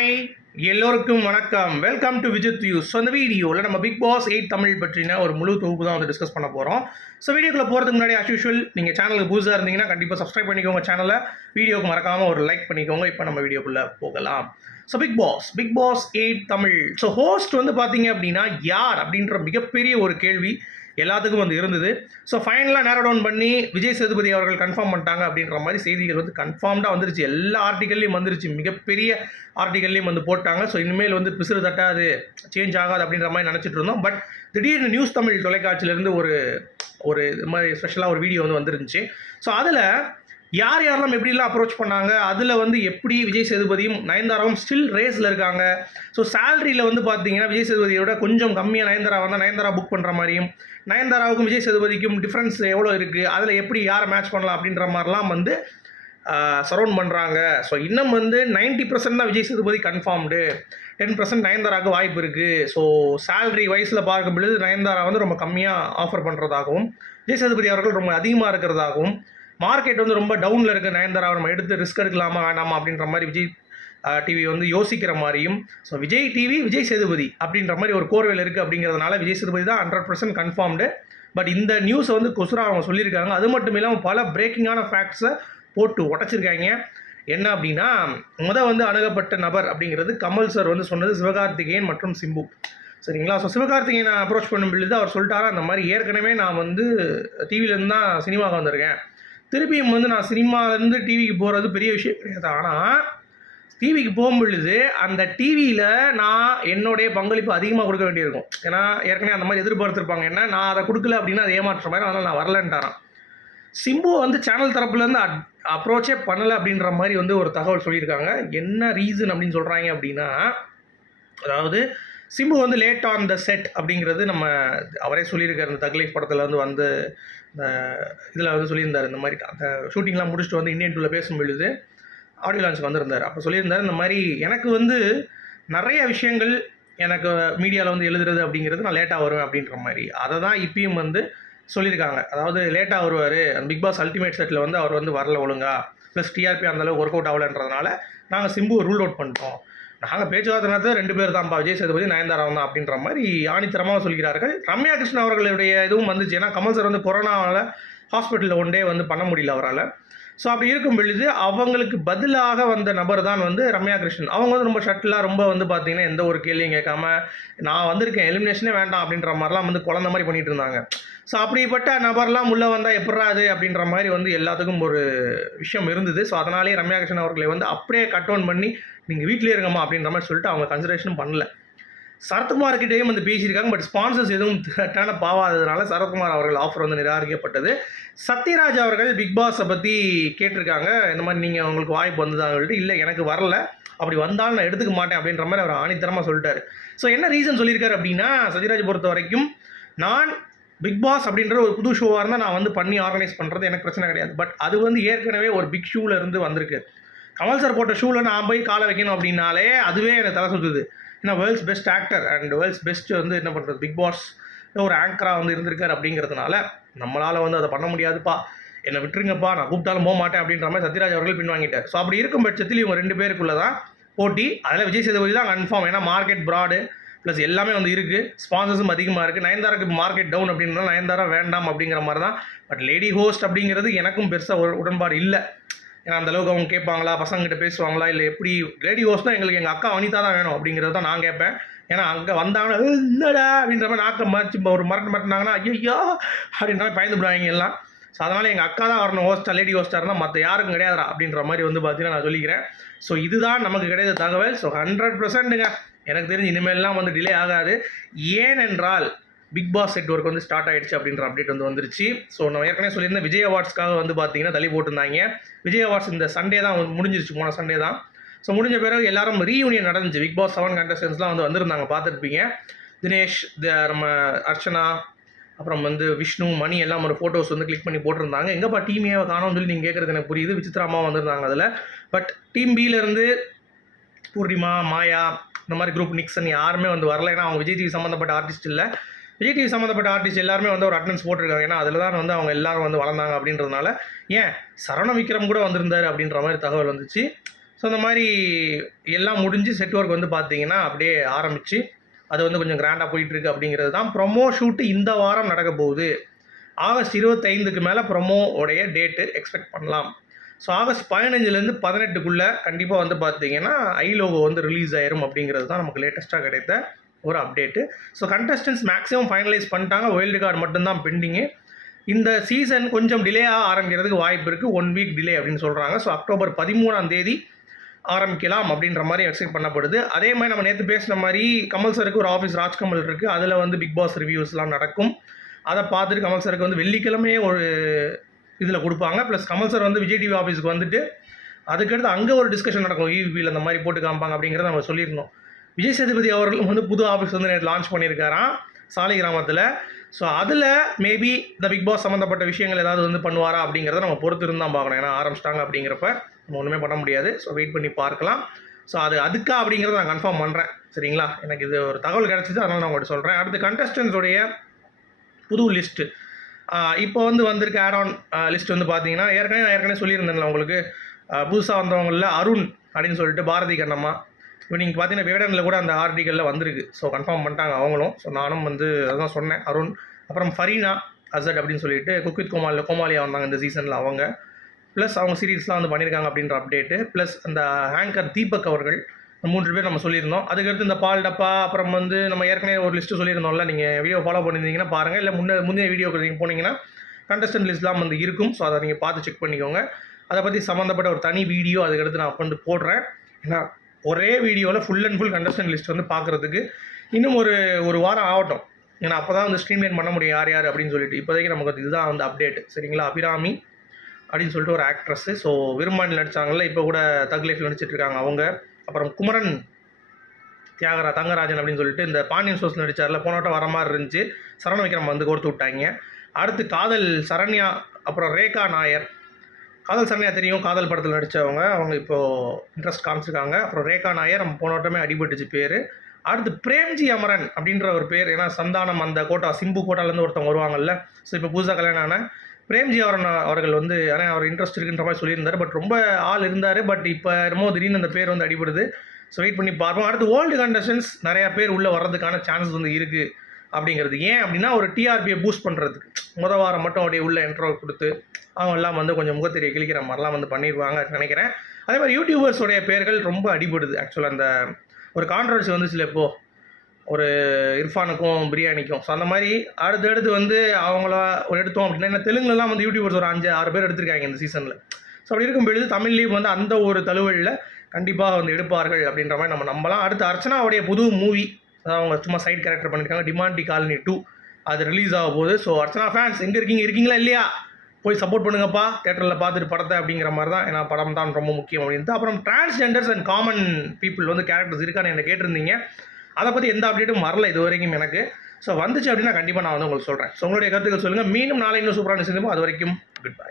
Hi எல்லோருக்கும் வணக்கம். Welcome to Vijith you so இந்த வீடியோவில் நம்ம பிக் பாஸ் எயிட் தமிழ் பற்றின ஒரு முழு தொகுப்பு தான் வந்து டிஸ்கஸ் பண்ண போகிறோம் ஸோ வீடியோக்குள்ள போகிறதுக்கு முன்னாடி அஸ் யூஷுவல் நீங்கள் சேனலுக்கு புதுசாக இருந்தீங்கன்னா கண்டிப்பாக சப்ஸ்கிரைப் பண்ணிக்கோங்க சேனலை வீடியோக்கு மறக்காமல் ஒரு லைக் பண்ணிக்கோங்க. இப்போ நம்ம வீடியோக்குள்ளே போகலாம். So big boss big boss eight Tamil. So host வந்து பார்த்தீங்க அப்படின்னா யார் அப்படின்ற மிகப்பெரிய ஒரு கேள்வி. எல்லாத்துக்கும் வந்து இருந்தது. ஸோ ஃபைனலாக நேரோ டவுன் பண்ணி விஜய் சேதுபதி அவர்கள் கன்ஃபார்ம் பண்ணிட்டாங்க அப்படின்ற மாதிரி செய்திகள் வந்து கன்ஃபார்ம்டாக வந்துருச்சு. எல்லா ஆர்டிகல்லையும் வந்துருச்சு. மிகப்பெரிய ஆர்டிகல்லையும் வந்து போட்டாங்க. ஸோ இனிமேல் வந்து பிசுறு தட்டாது சேஞ்ச் ஆகாது அப்படின்ற மாதிரி நினச்சிட்டு இருந்தோம். பட் திடீர்னு நியூஸ் தமிழ் தொலைக்காட்சியிலேருந்து ஒரு ஒரு இது மாதிரி ஸ்பெஷலாக ஒரு வீடியோ வந்து வந்துருந்துச்சு. ஸோ அதில் யார் யாரெல்லாம் எப்படிலாம் அப்ரோச் பண்ணாங்க அதில் வந்து எப்படி விஜய் சேதுபதியும் நயன்தாராவும் ஸ்டில் ரேஸில் இருக்காங்க. ஸோ சேலரியில் வந்து பார்த்தீங்கன்னா விஜய் சேதுபதியோட கொஞ்சம் கம்மியாக நயன்தாரா வந்தால் நயன்தாரா புக் பண்ணுற மாதிரியும் நயன்தாராவுக்கும் விஜய் சேதுபதிக்கும் டிஃப்ரென்ஸ் எவ்வளோ இருக்குது அதில் எப்படி யாரை மேட்ச் பண்ணலாம் அப்படின்ற மாதிரிலாம் வந்து சரௌண்ட் பண்ணுறாங்க ஸோ இன்னும் வந்து 90% பர்சன்ட் தான் Vijay Sethupathi confirmed ten percent நயன்தாராவுக்கு வாய்ப்பு இருக்குது ஸோ சேலரி வயசில் பார்க்கும் பொழுது நயன்தாரா வந்து ரொம்ப கம்மியாக ஆஃபர் பண்ணுறதாகவும் விஜய் சேதுபதி அவர்கள் ரொம்ப அதிகமாக இருக்கிறதாகவும் மார்க்கெட் வந்து ரொம்ப டவுனில் இருக்க. நயன்தாராவை நம்ம எடுத்து ரிஸ்க் எடுக்கலாமா வேண்டாமா அப்படின்ற மாதிரி விஜய் டிவி வந்து யோசிக்கிற மாதிரியும் ஸோ விஜய் டிவி விஜய் சேதுபதி அப்படின்ற மாதிரி ஒரு கோர்வையில் இருக்குது அப்படிங்கிறதுனால விஜய் சேதுபதி தான் ஹண்ட்ரட் பர்சன்ட் கன்ஃபார்ம்டு பட் இந்த நியூஸை வந்து கொசுரா அவங்க சொல்லியிருக்காங்க. அது மட்டும் இல்லாமல் பல பிரேக்கிங்கான ஃபேக்ட்ஸை போட்டு உடச்சிருக்காங்க. என்ன அப்படின்னா முத வந்து அணுகப்பட்ட நபர் அப்படிங்கிறது கமல் சார் வந்து சொன்னது சிவகார்த்திகேயன் மற்றும் சிம்பு. சரிங்களா? ஸோ சிவகார்த்திகேயன் அப்ரோச் பண்ணும் பொழுது அவர் சொல்லிட்டாரா அந்த மாதிரி ஏற்கனவே நான் வந்து டிவிலேருந்து தான் சினிமாவுக்கு வந்திருக்கேன். திருப்பியும் வந்து நான் சினிமாவிலேருந்து டிவிக்கு போகிறது பெரிய விஷயம் கிடையாது. ஆனால் டிவிக்கு போகும்பொழுது அந்த டிவியில் நான் என்னுடைய பங்களிப்பு அதிகமாக கொடுக்க வேண்டியிருக்கும். ஏன்னா ஏற்கனவே அந்த மாதிரி எதிர்பார்த்துருப்பாங்க. என்ன? நான் அதை கொடுக்கல அப்படின்னா அது ஏமாற்ற மாதிரி அதனால் நான் வரலன்ட்டாரான் சிம்பு வந்து சேனல் தரப்புலேருந்து அப்ரோச்சே பண்ணலை அப்படின்ற மாதிரி வந்து ஒரு தகவல் சொல்லியிருக்காங்க. என்ன ரீசன் அப்படின்னு சொல்கிறாங்க அப்படின்னா அதாவது சிம்பு வந்து லேட் ஆன் த செட் அப்படிங்கிறது நம்ம அவரே சொல்லியிருக்காரு. இந்த தக்லீஃப் படத்தில் வந்து வந்து இந்த இதில் வந்து சொல்லியிருந்தார். இந்த மாதிரி அந்த ஷூட்டிங்லாம் முடிச்சுட்டு வந்து இந்தியன் டூவில் பேசும் பொழுது ஆடியோ லான்ச் வந்திருந்தார். அப்போ சொல்லியிருந்தார் இந்த மாதிரி எனக்கு வந்து நிறைய விஷயங்கள் எனக்கு மீடியாவில் வந்து எழுதுறது அப்படிங்கிறது நான் லேட்டாக வருவேன் அப்படின்ற மாதிரி. அதை தான் இப்பயும் வந்து சொல்லியிருக்காங்க. அதாவது லேட்டாக வருவார். பிக் பாஸ் அல்டிமேட் செட்டில் வந்து அவர் வந்து வரல ஒழுங்கா. ப்ளஸ் டிஆர்பி அந்தளவுக்கு ஒர்க் அவுட் ஆகலைன்றதுனால நாங்கள் சிம்புவை ரூல் அவுட் பண்ணிட்டோம். நாங்கள் பேச்சுவார்த்தை நடத்த ரெண்டு பேர் தான்ப்பா விஜய் சேதுபதி நயன்தாரா தான் அப்படின்ற மாதிரி ஆணித்தரமாக சொல்கிறார்கள். ரம்யா கிருஷ்ணன் அவர்களுடைய இதுவும் வந்துச்சு. ஏன்னா கமல் சார் வந்து கொரோனாவில் ஹாஸ்பிட்டலில் ஒன் டே வந்து பண்ண முடியல அவரால். ஸோ அப்படி இருக்கும் பொழுது அவங்களுக்கு பதிலாக வந்த நபர் தான் வந்து ரம்யா கிருஷ்ணன் அவங்க வந்து ரொம்ப ஷட்டிலாக ரொம்ப வந்து பார்த்தீங்கன்னா எந்த ஒரு கேள்வியும் கேட்காம நான் வந்திருக்கேன் எலிமினேஷனே வேண்டாம் அப்படின்ற மாதிரிலாம் வந்து குழந்த மாதிரி பண்ணிட்டு இருந்தாங்க. ஸோ அப்படிப்பட்ட நபர்லாம் உள்ளே வந்தால் எப்படா அது அப்படின்ற மாதிரி வந்து எல்லாத்துக்கும் ஒரு விஷயம் இருந்தது. ஸோ அதனாலேயே ரம்யா கிருஷ்ணன் அவர்களை வந்து அப்படியே கட் டவுன் பண்ணி நீங்கள் வீட்டிலே இருங்கம்மா அப்படின்ற மாதிரி சொல்லிட்டு அவங்க கன்சிடரேஷனும் பண்ணல. சரத்குமார்கிட்டையும் வந்து பேசியிருக்காங்க பட் ஸ்பான்சர்ஸ் எதுவும் டேன பாவாததுனால சரத்குமார் அவர்கள் ஆஃபர் வந்து நிராகரிக்கப்பட்டது. சத்யராஜ் அவர்கள் பிக் பாஸை பற்றி கேட்டிருக்காங்க. இந்த மாதிரி நீங்கள் உங்களுக்கு வாய்ப்பு வந்ததாக சொல்லிட்டு இல்லை எனக்கு வரல. அப்படி வந்தாலும் நான் எடுத்துக்க மாட்டேன். அப்படின்ற மாதிரி அவர் ஆணித்தரமாக சொல்லிட்டாரு. ஸோ என்ன ரீசன் சொல்லியிருக்காரு அப்படின்னா சத்யராஜ் பொறுத்த வரைக்கும் நான் பிக் பாஸ் அப்படின்ற ஒரு புது ஷோவாக இருந்தால் நான் வந்து பண்ணி ஆர்கனைஸ் பண்ணுறது எனக்கு பிரச்சனை கிடையாது. பட் அது வந்து ஏற்கனவே ஒரு பிக் ஷூவில் இருந்து வந்திருக்கு. கமல் சார் போட்ட ஷூவில் நான் போய் காலை வைக்கணும் அப்படின்னாலே அதுவே எனக்கு தலை சுற்றுது ஏன்னா world's best actor and world's best வந்து என்ன பண்ணுறது பிக் பாஸ் ஒரு ஆங்கராக வந்து இருந்திருக்கார் அப்படிங்கிறதுனால நம்மளால் வந்து அதை பண்ண முடியாதுப்பா. என்னை விட்டுருங்கப்பா நான் கூப்பிட்டாலும் போக மாட்டேன் அப்படின்ற மாதிரி சத்யராஜ் அவர்கள் பின்வாங்கிட்டார். ஸோ அப்படி இருக்கும் பட்சத்தில் இவங்க ரெண்டு பேருக்குள்ள தான் போட்டி. அதில் விஜய் சேதுபதி தான் கன்ஃபார்ம் ஏன்னா மார்க்கெட் ப்ராடு ப்ளஸ் எல்லாமே வந்து இருக்குது ஸ்பான்சர்ஸும் அதிகமாக இருக்குது நயன்தாராக்கு மார்க்கெட் டவுன் அப்படின்னா நயன்தாரா வேண்டாம் அப்படிங்கிற மாதிரி தான் பட் லேடி ஹோஸ்ட் அப்படிங்கிறது எனக்கும் பெருசாக ஒரு உடன்பாடு இல்லை. ஏன்னா அந்தளவுக்கு அவங்க கேட்பாங்களா? பசங்ககிட்ட பேசுவாங்களா? இல்லை எப்படி? லேடி ஹோஸ்ட் தான் எங்களுக்கு எங்கள் அக்கா வனிதா தான் வேணும் அப்படிங்கிறத தான் நான் கேட்பேன். ஏன்னா அங்கே வந்தாங்கன்னா என்னடா அப்படின்ற மாதிரி நாக்கை மறைச்சு ஒரு மரட்டு மரட்டினாங்கன்னா ஐயோ அப்படின்ற மாதிரி பயந்துவிடுவாங்க எல்லாம். ஸோ அதனால் எங்கள் அக்கா தான் வரணும். ஹோஸ்டா லேடி ஹோஸ்டாக மற்ற யாருக்கும் கிடையாதுடா அப்படின்ற மாதிரி வந்து பார்த்தீங்கன்னா நான் சொல்லிக்கிறேன். ஸோ இதுதான் நமக்கு கிடைத்த தகவல். ஸோ ஹண்ட்ரட் பர்சன்ட்டுங்க எனக்கு தெரிஞ்சு இனிமேல்லாம் வந்து டிலே ஆகாது. ஏனென்றால் பிக் பாஸ் நெட்ஒர்க் வந்து ஸ்டார்ட் ஆயிடுச்சு அப்படின்ற அப்டேட் வந்து வந்துருச்சு. ஸோ நான் ஏற்கனவே சொல்லியிருந்தேன் விஜய் அவார்ட்ஸ்க்காக வந்து பார்த்தீங்கன்னா தள்ளி போட்டிருந்தாங்க. விஜய் அவார்ட்ஸ் இந்த சண்டே தான் வந்து முடிஞ்சிருச்சு போன சண்டே தான். ஸோ முடிஞ்ச பிறகு எல்லாரும் ரீயூனியன் நடந்துச்சு. பிக் பாஸ் செவன் கண்டஸ்டன்ஸ்லாம் வந்து வந்திருந்தாங்க பார்த்துருப்பீங்க. தினேஷ் த- நம்ம அர்ச்சனா அப்புறம் வந்து விஷ்ணு மணி எல்லாம் ஒரு ஃபோட்டோஸ் வந்து கிளிக் பண்ணி போட்டிருந்தாங்க. எங்கேப்பா டீமே காணோம்னு சொல்லி நீங்கள் கேட்குறது எனக்கு புரியுது. விசித்ராமா வந்திருந்தாங்க அதில். பட் டீம் பியிலேருந்து பூர்ணிமா மாயா இந்த மாதிரி குரூப் நிக்சன் யாருமே வந்து வரல. ஏன்னா அவங்க விஜய் டிவி சம்மந்தப்பட்ட ஆர்டிஸ்ட் இல்லை. விஜய் டிவி சம்மந்தப்பட்ட ஆர்டிஸ்ட் எல்லாருமே வந்து ஒரு அட்டன்ஸ் போட்டிருக்காங்க. ஏன்னா அதில் தான் வந்து அவங்க எல்லாரும் வந்து வளர்ந்தாங்க அப்படின்றதுனால ஏன்? சரவண விக்ரம் கூட வந்திருந்தார் அப்படின்ற மாதிரி தகவல் வந்துச்சு. ஸோ அந்த மாதிரி எல்லாம் முடிஞ்சு செட் ஒர்க் வந்து பார்த்தீங்கன்னா அப்படியே ஆரம்பித்து அது வந்து கொஞ்சம் கிராண்டாக போயிட்டுருக்கு அப்படிங்கிறது தான் ப்ரொமோ ஷூட்டு இந்த வாரம் நடக்க போகுது. ஆகஸ்ட் இருபத்தைந்துக்கு மேலே ப்ரொமோ உடைய டேட்டு எக்ஸ்பெக்ட் பண்ணலாம். ஸோ ஆகஸ்ட் பதினஞ்சுலேருந்து பதினெட்டுக்குள்ளே கண்டிப்பாக வந்து பார்த்தீங்கன்னா ஐ லோகோ வந்து ரிலீஸ் ஆயிரும் அப்படிங்கிறது தான் நமக்கு லேட்டஸ்ட்டாக கிடைத்த ஒரு update so contestants maximum finalise பண்ணிட்டாங்க. வைல்டு கார்டு மட்டும்தான் பெண்டிங்கு இந்த சீசன் கொஞ்சம் டிலேயாக ஆரம்பிக்கிறதுக்கு வாய்ப்பு இருக்குது ஒன் வீக் டிலே அப்படின்னு சொல்கிறாங்க ஸோ அக்டோபர் பதிமூணாம் தேதி ஆரம்பிக்கலாம் அப்படின்ற மாதிரி எக்ஸ்பெக்ட் பண்ணப்படுது. அதே மாதிரி நம்ம நேற்று பேசின மாதிரி கமல் சருக்கு ஒரு ஆஃபீஸ் ராஜ்கமல் இருக்குது அதில் வந்து பிக் பாஸ் ரிவ்யூஸ்லாம் நடக்கும். அதை பார்த்துட்டு கமல் சருக்கு வந்து வெள்ளிக்கிழமையே ஒரு இதில் கொடுப்பாங்க. ப்ளஸ் கமல் சார் வந்து விஜய் டிவி ஆஃபீஸ்க்கு வந்துட்டு அதுக்கடுத்து அங்கே ஒரு டிஸ்கஷன் நடக்கும். ஈவிபியில் அந்த மாதிரி போட்டு காமிப்பாங்க அப்படிங்கிறத நம்ம சொல்லியிருந்தோம். விஜய் சேதுபதி அவர்களும் வந்து புது ஆஃபீஸ் வந்து நேற்று லான்ச் பண்ணியிருக்காராம் சாலை கிராமத்தில். ஸோ அதில் மேபி இந்த பிக் பாஸ் சம்மந்தப்பட்ட விஷயங்கள் ஏதாவது வந்து பண்ணுவாரா அப்படிங்கிறத நம்ம பொறுத்து இருந்தால் பார்க்கணும். ஏன்னா ஆரம்பிச்சிட்டாங்க அப்படிங்கிறப்ப நம்ம ஒன்றுமே பண்ண முடியாது. ஸோ வெயிட் பண்ணி பார்க்கலாம். ஸோ அது அதுக்கா அப்படிங்கிறத நான் கன்ஃபார்ம் பண்ணுறேன் சரிங்களா? எனக்கு இது ஒரு தகவல் கிடச்சிது. அதனால் நான் உங்கள்கிட்ட சொல்கிறேன் அடுத்து கண்டஸ்டன்ஸுடைய புது லிஸ்ட்டு இப்போ வந்து வந்திருக்க ஆட் லிஸ்ட் வந்து பார்த்தீங்கன்னா ஏற்கனவே நான் ஏற்கனவே சொல்லியிருந்தேன்ல உங்களுக்கு. புதுசாக வந்தவங்களில் அருண் அப்படின்னு சொல்லிட்டு பாரதி கண்ணம்மா. இப்போ நீங்கள் பார்த்தீங்கன்னா வேடனில் கூட அந்த ஆர்டிக்கலில் வந்திருக்கு. ஸோ கன்ஃபார்ம் பண்ணிட்டாங்க அவங்களும். ஸோ நானும் வந்து அதான் சொன்னேன் அருண். அப்புறம் ஃபரீனா அசட் அப்படின்னு சொல்லிட்டு குக்வித் கோமாலில் கோமாலியா வந்தாங்க இந்த சீசனில் அவங்க. ப்ளஸ் அவங்க சீரீஸ்லாம் வந்து பண்ணியிருக்காங்க அப்படின்ற அப்டேட்டு ப்ளஸ் அந்த ஹேங்கர் தீபக் அவர்கள் இந்த மூன்று பேர் நம்ம சொல்லியிருந்தோம். அதுக்கடுத்து இந்த பால் டப்பா அப்புறம் வந்து நம்ம ஏற்கனவே ஒரு லிஸ்ட்டு சொல்லியிருந்தோம்ல நீங்கள் வீடியோ ஃபாலோ பண்ணியிருந்தீங்கன்னா பாருங்கள் இல்லை முன்ன முந்தைய வீடியோக்கு நீங்கள் போனீங்கன்னா கண்டஸ்டன்ட் லிஸ்ட்லாம் வந்து இருக்கும். ஸோ அதை நீங்கள் பார்த்து செக் பண்ணிக்கோங்க. அதை பற்றி சம்மந்தப்பட்ட ஒரு தனி வீடியோ அதுக்கடுத்து நான் வந்து போடுறேன். ஏன்னா ஒரே வீடியோவில் full and full contestant list வந்து பார்க்குறதுக்கு இன்னும் ஒரு ஒரு வாரம் ஆகட்டும். ஏன்னா அப்போ தான் வந்து ஸ்ட்ரீம்லைன் பண்ண முடியும் யார் யார் அப்படின்னு சொல்லிட்டு இப்போதைக்கு நமக்கு இதுதான் வந்து அப்டேட் சரிங்களா? அபிராமி அப்படின்னு சொல்லிட்டு ஒரு ஆக்ட்ரஸ்ஸு ஸோ விரும்பாண்டில் நடித்தாங்கல்ல இப்போ கூட தக் லைஃப்பில் நடிச்சிட்டு இருக்காங்க அவங்க. அப்புறம் குமரன் தியாகரா தங்கராஜன் அப்படின்னு சொல்லிட்டு இந்த பாண்டியன் சோஸ் நடித்தார்ல போனோட்டம் வர மாதிரி இருந்துச்சு. சரண விக்ரம் வந்து கோர்த்து விட்டாங்க. அடுத்து காதல் சரண்யா அப்புறம் ரேகா நாயர். காதல் சரண்யா தெரியும். காதல் படத்தில் நடித்தவங்க அவங்க இப்போது இன்ட்ரெஸ்ட் காமிச்சிருக்காங்க. அப்புறம் ரேகா நாயர் நம்ம போன வட்டமே அடிபட்டுச்சு பேர். அடுத்து பிரேம்ஜி அமரன் அப்படின்ற ஒரு பேர். ஏன்னா சந்தானம் அந்த கோட்டா சிம்பு கோட்டாலேருந்து ஒருத்தவங்க வருவாங்கல்ல. ஸோ இப்போ புதுசாக கல்யாணம் ஆன பிரேம்ஜி அவரன் அவர்கள் வந்து ஆனால் அவர் இன்ட்ரெஸ்ட் இருக்குன்ற மாதிரி சொல்லியிருந்தார். பட் ரொம்ப ஆள் இருந்தார். பட் இப்போ என்னமோ திடீர்னு அந்த பேர் வந்து அடிபடுது. ஸோ வெயிட் பண்ணி பார்ப்போம். அடுத்து ஓல்டு கண்டஸ்டன்ஸ் நிறையா பேர் உள்ளே வர்றதுக்கான சான்சஸ் வந்து இருக்குது அப்படிங்கிறது. ஏன் அப்படின்னா ஒரு டிஆர்பியை பூஸ்ட் பண்ணுறதுக்கு முத வாரம் மட்டும் அப்படியே உள்ள இன்ட்ரோ கொடுத்து அவங்க எல்லாம் வந்து கொஞ்சம் முகத்தெரிய கிழிக்கிற மாதிரிலாம் வந்து பண்ணிடுவாங்க நினைக்கிறேன். அதே மாதிரி யூடியூபர்ஸோடைய பேர்கள் ரொம்ப அடிபடுது. ஆக்சுவலாக அந்த ஒரு கான்ட்ரவர்சி வந்துச்சுல இப்போது ஒரு இர்ஃபானுக்கும் பிரியாணிக்கும். ஸோ அந்த மாதிரி அடுத்தடுத்து வந்து அவங்கள ஒரு எடுத்தோம் அப்படின்னா என்ன தெலுங்குலலாம் வந்து யூடியூபர்ஸ் ஒரு அஞ்சு ஆறு பேர் எடுத்திருக்காங்க இந்த சீசனில் ஸோ அப்படி இருக்கும் பொழுது தமிழ்லேயும் வந்து அந்த ஒரு தழுவலில் கண்டிப்பாக வந்து எடுப்பார்கள் அப்படின்ற மாதிரி நம்ம நம்பலாம். அடுத்து அர்ச்சனாவுடைய புது மூவி அதாவது அவங்க சும்மா சைட் கேரக்டர் பண்ணியிருக்காங்க டிமாண்டி காலனி டூ அது ரிலீஸ் ஆக போகுது. ஸோ அர்ச்சனா ஃபேன்ஸ் எங்கே இருக்கீங்க? இருக்கீங்களா இல்லையா? போய் சப்போர்ட் பண்ணுங்கப்பா. தேட்டரில் பார்த்துட்டு படத்தை அப்படிங்கிற மாதிரி தான். ஏன்னா படம் தான் ரொம்ப முக்கியம் அப்படின்ட்டு. அப்புறம் டிரான்ஸ்ஜெண்டர்ஸ் அண்ட் காமன் பீப்புள் வந்து கேரக்டர்ஸ் இருக்கான்னு என்ன கேட்டிருந்தீங்க. அதை பற்றி எந்த அப்டேட்டும் வரல இது வரைக்கும் எனக்கு. ஸோ வந்துச்சு அப்படின்னா கண்டிப்பாக நான் வந்து உங்களுக்கு சொல்கிறேன் ஸோ உங்களுடைய கருத்துக்கள் சொல்லுங்கள் மீண்டும் நாளை இன்னும் சூப்பரான சிந்தமோ அது வரைக்கும் குட் பை